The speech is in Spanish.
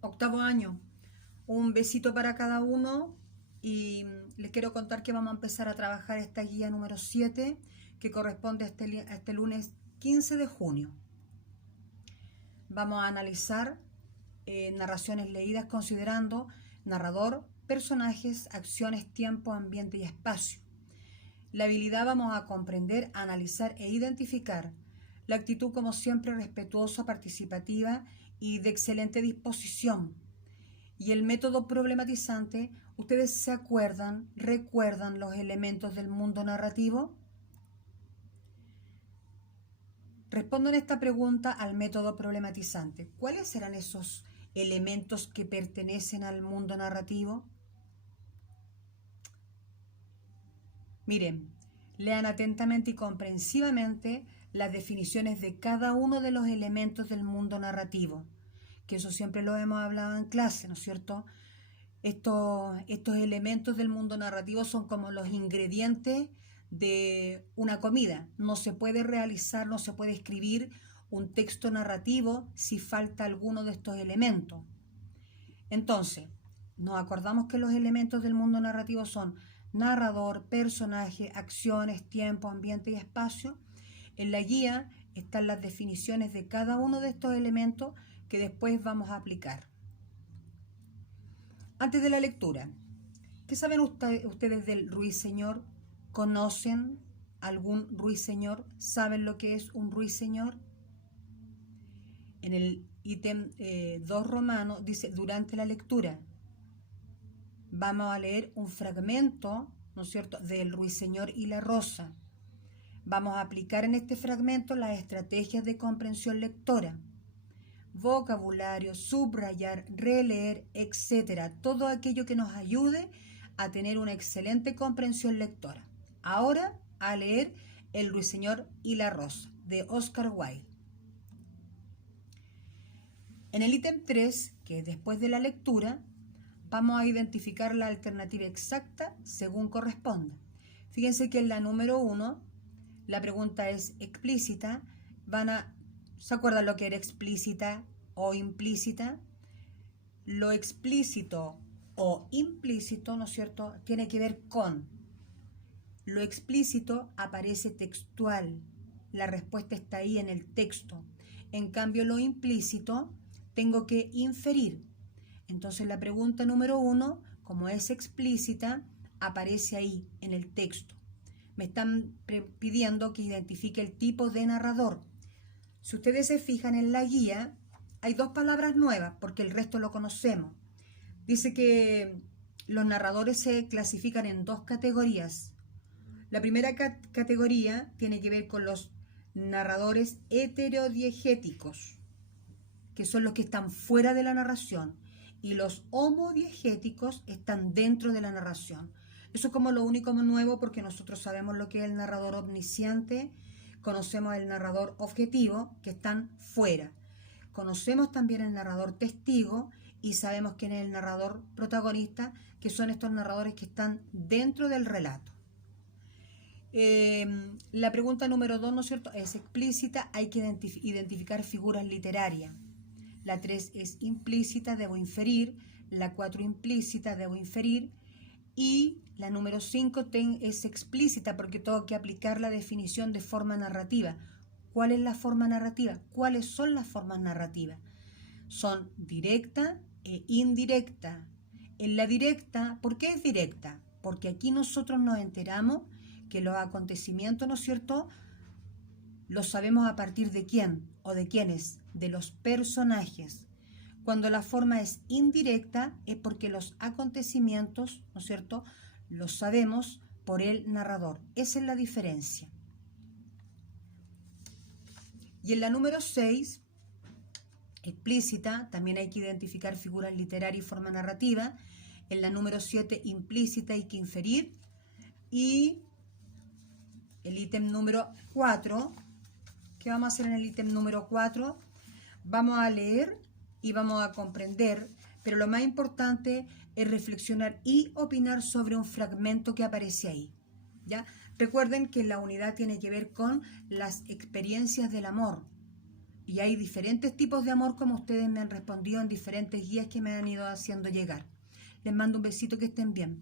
octavo año. Un besito para cada uno y les quiero contar que vamos a empezar a trabajar esta guía número 7 que corresponde a este lunes 15 de junio. Vamos a analizar narraciones leídas considerando narrador, personajes, acciones, tiempo, ambiente y espacio. La habilidad vamos a comprender, analizar e identificar. La actitud, como siempre, respetuosa, participativa y de excelente disposición. Y el método problematizante, ¿ustedes se acuerdan, recuerdan los elementos del mundo narrativo? Respondan esta pregunta al método problematizante. ¿Cuáles serán esos elementos que pertenecen al mundo narrativo? Miren, lean atentamente y comprensivamente las definiciones de cada uno de los elementos del mundo narrativo, que eso siempre lo hemos hablado en clase, ¿no es cierto? Estos elementos del mundo narrativo son como los ingredientes de una comida. No se puede realizar, no se puede escribir un texto narrativo si falta alguno de estos elementos. Entonces, nos acordamos que los elementos del mundo narrativo son narrador, personaje, acciones, tiempo, ambiente y espacio. En la guía están las definiciones de cada uno de estos elementos que después vamos a aplicar. Antes de la lectura, ¿qué saben ustedes del ruiseñor? ¿Conocen algún ruiseñor? ¿Saben lo que es un ruiseñor? En el ítem 2 romano dice, durante la lectura, vamos a leer un fragmento, ¿no es cierto?, del ruiseñor y la rosa. Vamos a aplicar en este fragmento las estrategias de comprensión lectora. Vocabulario, subrayar, releer, etcétera. Todo aquello que nos ayude a tener una excelente comprensión lectora. Ahora a leer El ruiseñor y la rosa, de Oscar Wilde. En el ítem 3, que es después de la lectura, vamos a identificar la alternativa exacta según corresponda. Fíjense que en la número 1, la pregunta es explícita. ¿Se acuerdan lo que era explícita o implícita? Lo explícito o implícito, ¿no es cierto?, tiene que ver con. Lo explícito aparece textual. La respuesta está ahí en el texto. En cambio, lo implícito tengo que inferir. Entonces la pregunta número 1, como es explícita, aparece ahí en el texto. Me están pidiendo que identifique el tipo de narrador. Si ustedes se fijan en la guía, hay 2 palabras nuevas, porque el resto lo conocemos. Dice que los narradores se clasifican en 2 categorías. La primera categoría tiene que ver con los narradores heterodiegéticos, que son los que están fuera de la narración, y los homodiegéticos están dentro de la narración. Eso es como lo único nuevo, porque nosotros sabemos lo que es el narrador omnisciente, conocemos el narrador objetivo, que están fuera. Conocemos también el narrador testigo y sabemos quién es el narrador protagonista, que son estos narradores que están dentro del relato. La pregunta número 2, ¿no es cierto?, es explícita, hay que identificar figuras literarias. La 3 es implícita, debo inferir. La 4 implícita, debo inferir. Y la número 5 es explícita, porque tengo que aplicar la definición de forma narrativa. ¿Cuál es la forma narrativa? ¿Cuáles son las formas narrativas? Son directa e indirecta. En la directa, ¿por qué es directa? Porque aquí nosotros nos enteramos que los acontecimientos, ¿no es cierto?, los sabemos a partir de quién o de quiénes, de los personajes. Cuando la forma es indirecta es porque los acontecimientos, ¿no es cierto?, los sabemos por el narrador. Esa es la diferencia. Y en la número 6, explícita, también hay que identificar figuras literarias y forma narrativa. En la número 7, implícita, hay que inferir. Y el ítem número 4, ¿qué vamos a hacer en el ítem número 4? Vamos a leer y vamos a comprender, pero lo más importante es reflexionar y opinar sobre un fragmento que aparece ahí, ¿ya? Recuerden que la unidad tiene que ver con las experiencias del amor. Y hay diferentes tipos de amor, como ustedes me han respondido en diferentes guías que me han ido haciendo llegar. Les mando un besito, que estén bien.